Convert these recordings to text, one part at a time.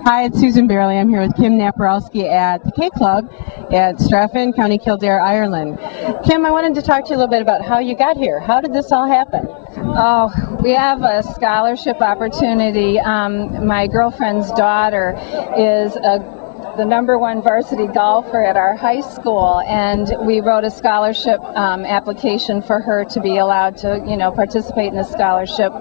Hi, it's Susan Barely. I'm here with Kim Naparowski at the K Club at Strafford, County Kildare, Ireland. Kim, I wanted to talk to you a little bit about how you got here. How did this all happen? Oh, we have a scholarship opportunity. My girlfriend's daughter is the #1 varsity golfer at our high school, and we wrote a scholarship application for her to be allowed to, participate in the scholarship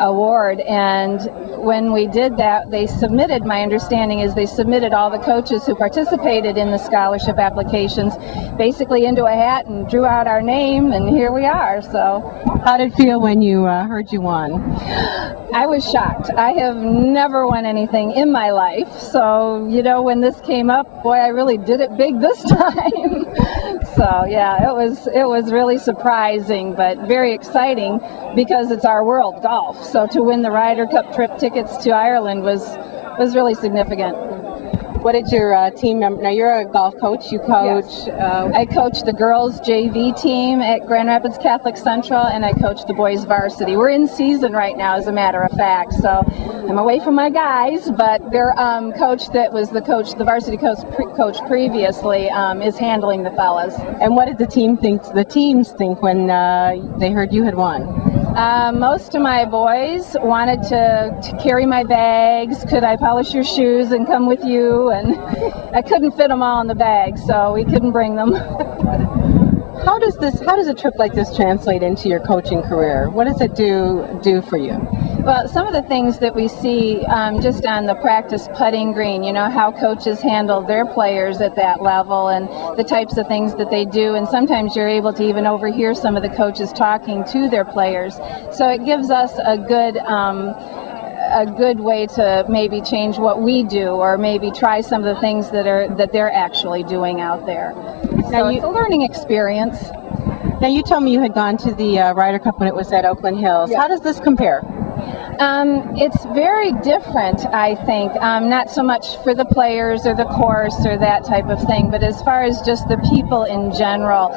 award. And when we did that, my understanding is they submitted all the coaches who participated in the scholarship applications basically into a hat and drew out our name, and here we are. So how did it feel when you heard you won? I was shocked. I have never won anything in my life, so when this came up, boy, I really did it big this time. So yeah, it was really surprising, but very exciting because it's our world golf. So to win the Ryder Cup trip tickets to Ireland was really significant. What did your team member? Now you're a golf coach. You coach. Yes. I coach the girls JV team at Grand Rapids Catholic Central, and I coach the boys varsity. We're in season right now, as a matter of fact. So I'm away from my guys, but their coach the varsity coach previously is handling the fellas. And what did the teams think when they heard you had won? Most of my boys wanted to carry my bags. Could I polish your shoes and come with you? And I couldn't fit them all in the bag, so we couldn't bring them. How does a trip like this translate into your coaching career? What does it do for you? Well, some of the things that we see just on the practice putting green, how coaches handle their players at that level and the types of things that they do, and sometimes you're able to even overhear some of the coaches talking to their players. So it gives us a good way to maybe change what we do, or maybe try some of the things that they're actually doing out there. So it's a learning experience. Now you told me you had gone to the Ryder Cup when it was at Oakland Hills. Yeah. How does this compare? It's very different, I think. Not so much for the players or the course or that type of thing, but as far as just the people in general.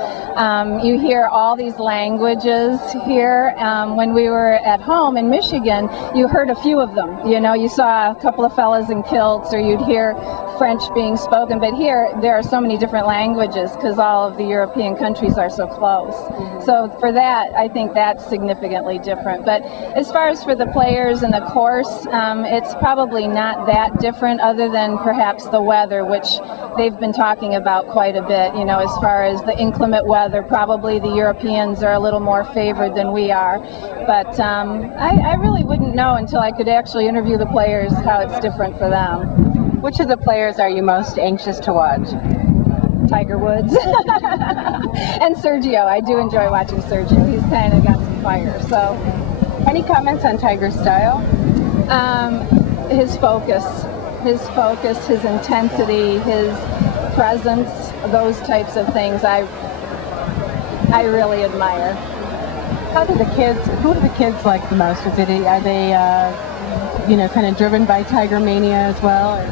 You hear all these languages here. When we were at home in Michigan, you heard a few of them. You saw a couple of fellas in kilts, or you'd hear French being spoken, but here there are so many different languages because all of the European countries are so close. So for that, I think that's significantly different. But as far as for the players and the course, it's probably not that different, other than perhaps the weather, which they've been talking about quite a bit. As far as the inclement weather, probably the Europeans are a little more favored than we are. But I really wouldn't know until I could actually interview the players how it's different for them. Which of the players are you most anxious to watch? Tiger Woods. And Sergio. I do enjoy watching Sergio. He's kind of got some fire. So, any comments on Tiger's style? His focus, his intensity, his presence, those types of things I really admire. Who do the kids like the most? Are they kind of driven by Tiger mania as well? Or?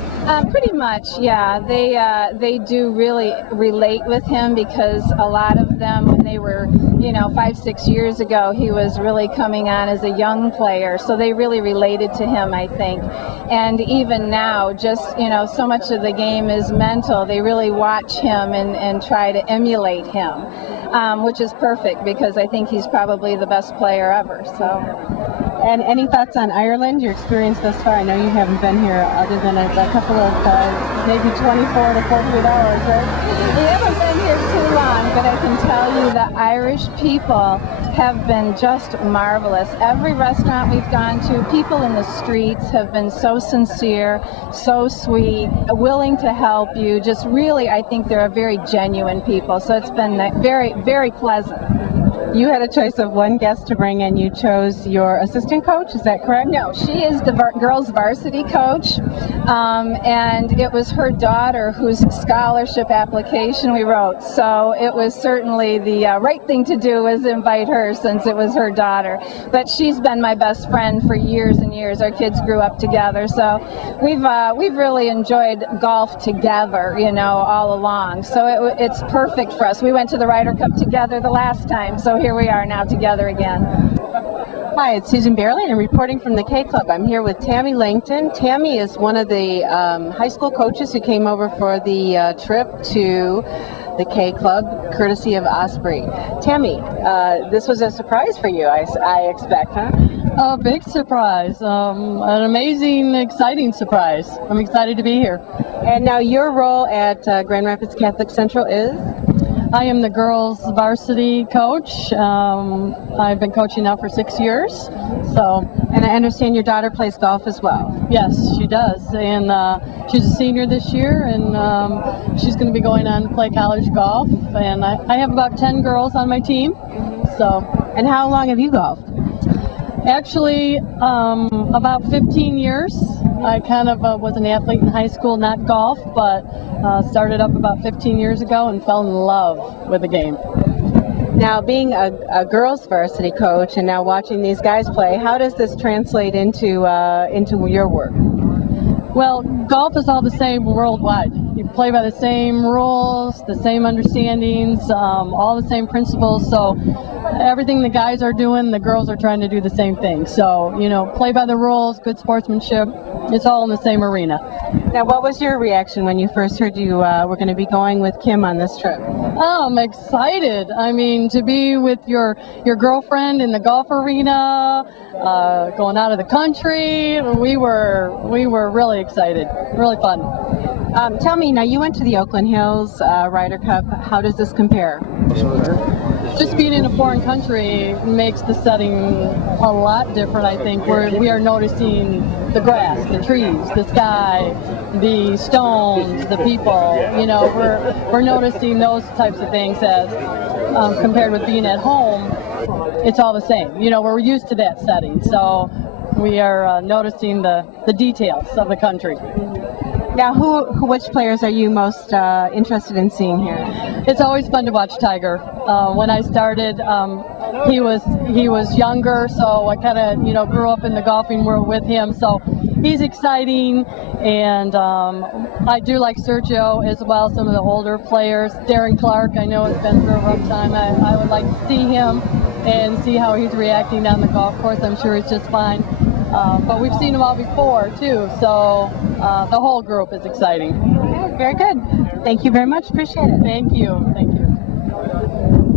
Pretty much, yeah. They do really relate with him, because a lot of them, when they were 5-6 years ago, he was really coming on as a young player, so they really related to him, I think. And even now, just so much of the game is mental. They really watch him and try to emulate him, which is perfect, because I think he's probably the best player ever. So. And any thoughts on Ireland, your experience thus far? I know you haven't been here other than a couple of maybe 24 to 48 hours, right? We haven't been here too long, but I can tell you the Irish people have been just marvelous. Every restaurant we've gone to, people in the streets have been so sincere, so sweet, willing to help you. Just really, I think they're a very genuine people. So it's been very, very pleasant. You had a choice of one guest to bring, and you chose your assistant coach, is that correct? No, she is the girls varsity coach, and it was her daughter whose scholarship application we wrote, so it was certainly the right thing to do was invite her, since it was her daughter. But she's been my best friend for years and years. Our kids grew up together, so we've really enjoyed golf together, all along. So it's perfect for us. We went to the Ryder Cup together the last time, so here we are now together again. Hi, it's Susan Barely, and I'm reporting from the K Club. I'm here with Tammy Langton. Tammy is one of the high school coaches who came over for the trip to the K Club, courtesy of Osprey. Tammy, this was a surprise for you, I expect, huh? A big surprise, an amazing, exciting surprise. I'm excited to be here. And now your role at Grand Rapids Catholic Central is? I am the girls varsity coach. I've been coaching now for 6 years. And I understand your daughter plays golf as well. Yes, she does. And she's a senior this year, and she's going to be going on to play college golf. And I have about 10 girls on my team. And how long have you golfed? Actually, about 15 years. I kind of was an athlete in high school, not golf, but started up about 15 years ago and fell in love with the game. Now, being a girls varsity coach and now watching these guys play, how does this translate into your work? Well, golf is all the same worldwide. You play by the same rules, the same understandings, all the same principles. So everything the guys are doing, the girls are trying to do the same thing. So, you know, play by the rules, good sportsmanship. It's all in the same arena. Now, what was your reaction when you first heard you were going to be going with Kim on this trip? Oh, I'm excited. I mean, to be with your girlfriend in the golf arena, going out of the country, we were really excited. Really fun. Tell me, now you went to the Oakland Hills Ryder Cup. How does this compare? Just being in a foreign country makes the setting a lot different, I think. We are noticing the grass, the trees, the sky, the stones, the people. You know, we're noticing those types of things as compared with being at home. It's all the same. You know, we're used to that setting, so we are noticing the details of the country. Now, which players are you most interested in seeing here? It's always fun to watch Tiger. When I started, he was younger, so I kind of grew up in the golfing world with him. So he's exciting, and I do like Sergio as well. Some of the older players, Darren Clark, I know has been through a rough time. I would like to see him and see how he's reacting on the golf course. I'm sure he's just fine. But we've seen them all before too, so the whole group is exciting. Very good. Thank you very much. Appreciate it. Thank you. Thank you.